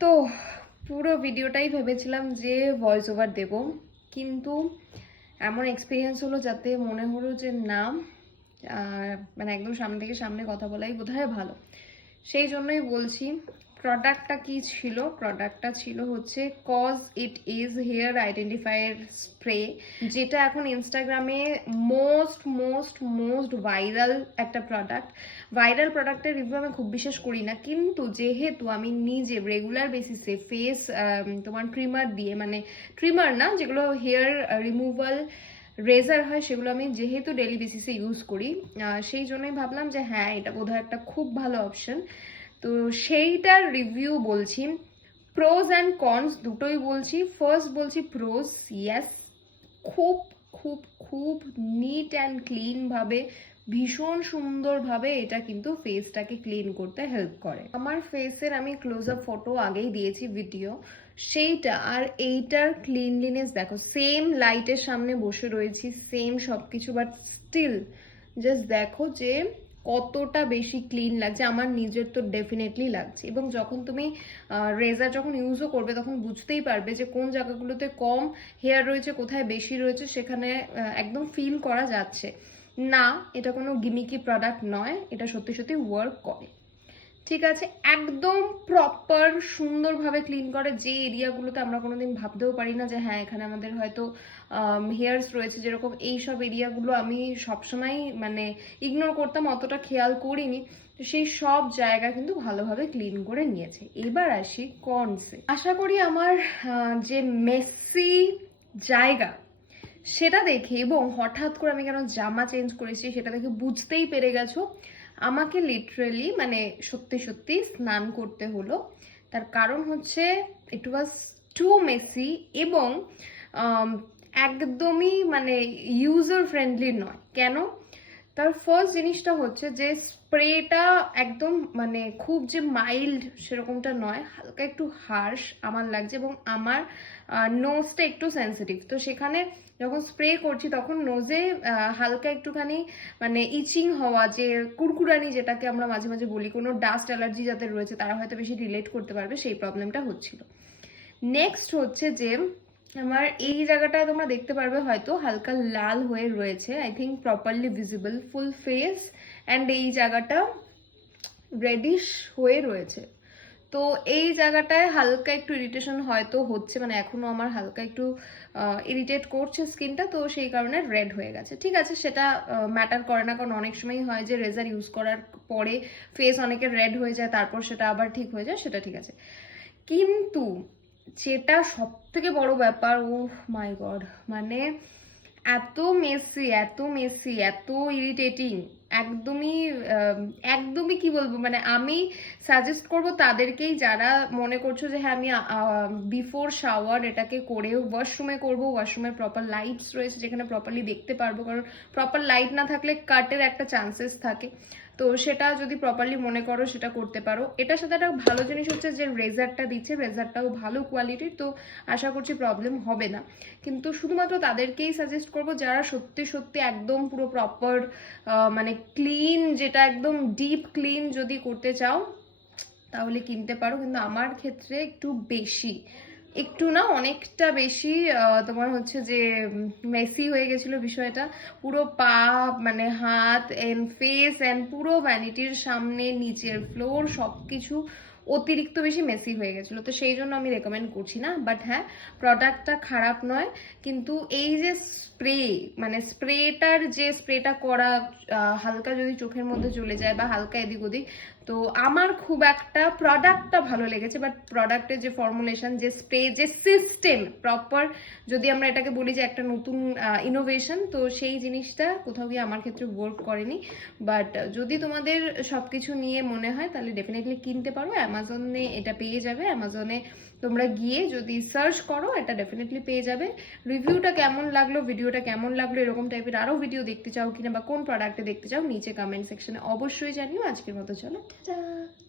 তো পুরো ভিডিওটাই ভেবেছিলাম যে ভয়েস ওভার দেব, কিন্তু এমন এক্সপিরিয়েন্স হলো যাতে মনে হলো যে না, মানে একদম সামনে থেকে সামনে কথা বলাই বোধহয় ভালো। সেই জন্যই বলছি, প্রোডাক্টটা কি ছিল। প্রোডাক্টটা ছিল হচ্ছে cause it is hair identifier spray, যেটা এখন ইনস্টাগ্রামে মোস্ট মোস্ট মোস্ট ভাইরাল একটা প্রোডাক্ট। ভাইরাল প্রোডাক্টের রিভিউ আমি খুব বিশ্বাস করি না, কিন্তু যেহেতু আমি নিজে রেগুলার বেসিসে ফেস তোমার ট্রিমার দিয়ে, মানে ট্রিমার না, যেগুলো হেয়ার রিমুভাল রেজার হয়, সেগুলো আমি যেহেতু ডেলি বেসিসে ইউজ করি, সেই জন্যই ভাবলাম যে হ্যাঁ, এটা বোধহয় একটা খুব ভালো অপশন। তো সেইটার রিভিউ বলছি, প্রোজ অ্যান্ড কনস দুটোই বলছি। ফার্স্ট বলছি প্রোজ, ইয়েস, খুব খুব খুব নিট অ্যান্ড ক্লিন ভাবে, ভীষণ সুন্দরভাবে এটা কিন্তু ফেসটাকে ক্লিন করতে হেল্প করে। আমার ফেসের আমি ক্লোজ আপ ফটো আগেই দিয়েছি ভিডিও, সেইটা আর এইটার ক্লিনলিনেস দেখো, সেম লাইটের সামনে বসে রয়েছি, সেম সবকিছু, বাট স্টিল জাস্ট দেখো যে কতটা বেশি ক্লিন লাগছে। আমার নিজের তো ডেফিনেটলি লাগছে, এবং যখন তুমি রেজার যখন ইউজও করবে তখন বুঝতেই পারবে যে কোন জায়গাগুলোতে কম হেয়ার রয়েছে, কোথায় বেশি রয়েছে, সেখানে একদম ফিল করা যাচ্ছে না। এটা কোনো গিমিকি প্রোডাক্ট নয়, এটা সত্যি সত্যি ওয়ার্ক করে। ঠিক আছে, একদম প্রপার সুন্দরভাবে ক্লিন করে, যে এরিয়াগুলোতে আমরা কোনোদিন ভাবতেও পারি না যে হ্যাঁ এখানে আমাদের হয়তো হেয়ার্স রয়েছে, যেরকম এই সব এরিয়াগুলো আমি সবসময় মানে ইগনোর করতাম, অতটা খেয়াল করিনি, তো সেই সব জায়গা কিন্তু ভালোভাবে ক্লিন করে নিয়েছে। এবার আসি কনসে। আশা করি আমার যে মেসি জায়গা সেটা দেখে, এবং হঠাৎ করে আমি কেন জামা চেঞ্জ করেছি সেটা দেখে বুঝতেই পেরে গেছো, আমাকে লিটারেলি মানে সত্যি সত্যি স্নান করতে হলো। তার কারণ হচ্ছে ইট ওয়াজ টু মেসি, এবং একদমই মানে ইউজার ফ্রেন্ডলি নয়। কেন? তার ফার্স্ট জিনিসটা হচ্ছে যে স্প্রেটা একদম মানে খুব যে মাইল্ড সেরকমটা নয়, হালকা একটু হার্শ আমার লাগছে, এবং আমার নোজটা একটু সেন্সিটিভ, তো সেখানে যখন স্প্রে করছি তখন নোজে হালকা একটুখানি মানে ইচিং হওয়া, যে কুরকুরানি যেটাকে আমরা মাঝে মাঝে বলি, কোনো ডাস্ট অ্যালার্জি যাদের রয়েছে তারা হয়তো বেশি রিলেট করতে পারবে, সেই প্রবলেমটা হচ্ছিল। নেক্সট হচ্ছে যে আমার এই জায়গাটায় তোমরা দেখতে পারবে হয়তো হালকা লাল হয়ে রয়েছে, I think properly visible full face, and এই জায়গাটা রেডিশ হয়ে রয়েছে। তো এই জায়গাটায় হালকা একটু ইরিটেশন হয়তো হচ্ছে, মানে এখনো আমার হালকা একটু ইরিটেট করছে স্কিনটা, তো সেই কারণে রেড হয়ে গেছে। ঠিক আছে, সেটা ম্যাটার করে না, কারণ অনেক সময় হয় যে রেজার ইউজ করার পরে ফেস অনেকের রেড হয়ে যায়, তারপর সেটা আবার ঠিক হয়ে যায়, সেটা ঠিক আছে। কিন্তু যেটা সব থেকে বড় ব্যাপার, ও মাই গড, মানে এত মেসি, এত মেসি, এত ইরিটেটিং, একদমই একদমই কি বলবো, মানে আমি সাজেস্ট করব তাদেরকেই যারা মনে করছো যে হ্যাঁ আমি বিফোর শাওয়ার এটাকে করে ওয়াশরুমে করবো, ওয়াশরুমে প্রপার লাইটস রয়েছে যেখানে প্রপারলি দেখতে পারবো, কারণ প্রপার লাইট না থাকলে কাটের একটা চান্সেস থাকে, তো সেটা যদি প্রপারলি মনে করো সেটা করতে পারো। এটার সাথে একটা ভালো জিনিস হচ্ছে যে রেজারটা দিচ্ছে, রেজারটাও ভালো কোয়ালিটির, তো আশা করছি প্রবলেম হবে না। কিন্তু শুধুমাত্র তাদেরকেই সাজেস্ট করব যারা সত্যি সত্যি একদম পুরো প্রপার মানে ক্লিন, যেটা একদম ডিপ ক্লিন যদি করতে চাও তাহলে কিনতে পারো, কিন্তু আমার ক্ষেত্রে একটু বেশি, একটু না অনেকটা বেশি তোমার হচ্ছে যে মেসি হয়ে গেছিল বিষয়টা। পুরো পা, মানে হাত এন্ড ফেস এন্ড পুরো ভ্যানিটির সামনে নিচের ফ্লোর সবকিছু অতিরিক্ত বেশি মেসি হয়ে গেছিলো, তো সেই জন্য আমি রেকমেন্ড করছি না। বাট হ্যাঁ, প্রোডাক্টটা খারাপ নয়, কিন্তু এই যে স্প্রে, মানে স্প্রেটার যে স্প্রেটা করা হালকা যদি চোখের মধ্যে চলে যায় বা হালকা এদিক ওদিক, তো আমার খুব একটা প্রোডাক্টটা ভালো লেগেছে, বাট প্রোডাক্টের যে ফর্মুলেশন, যে স্প্রে, যে সিস্টেম প্রপার, যদি আমরা এটাকে বলি যে একটা নতুন ইনোভেশন, তো সেই জিনিসটা কোথাও গিয়ে আমার ক্ষেত্রে ওয়ার্ক করেনি। বাট যদি তোমাদের সবকিছু নিয়ে মনে হয় তাহলে ডেফিনেটলি কিনতে পারো, অ্যামাজনে এটা পেয়ে যাবে। অ্যামাজনে তোমরা গিয়ে যদি সার্চ করো এটা ডেফিনেটলি পেয়ে যাবে। রিভিউটা কেমন লাগলো, ভিডিওটা কেমন লাগলো, এরকম টাইপের আরো ভিডিও দেখতে চাও কিনা বা কোন প্রোডাক্টে দেখতে চাও নিচে কমেন্ট সেকশনে অবশ্যই জানিও। আজকের মতো চলো, টাটা।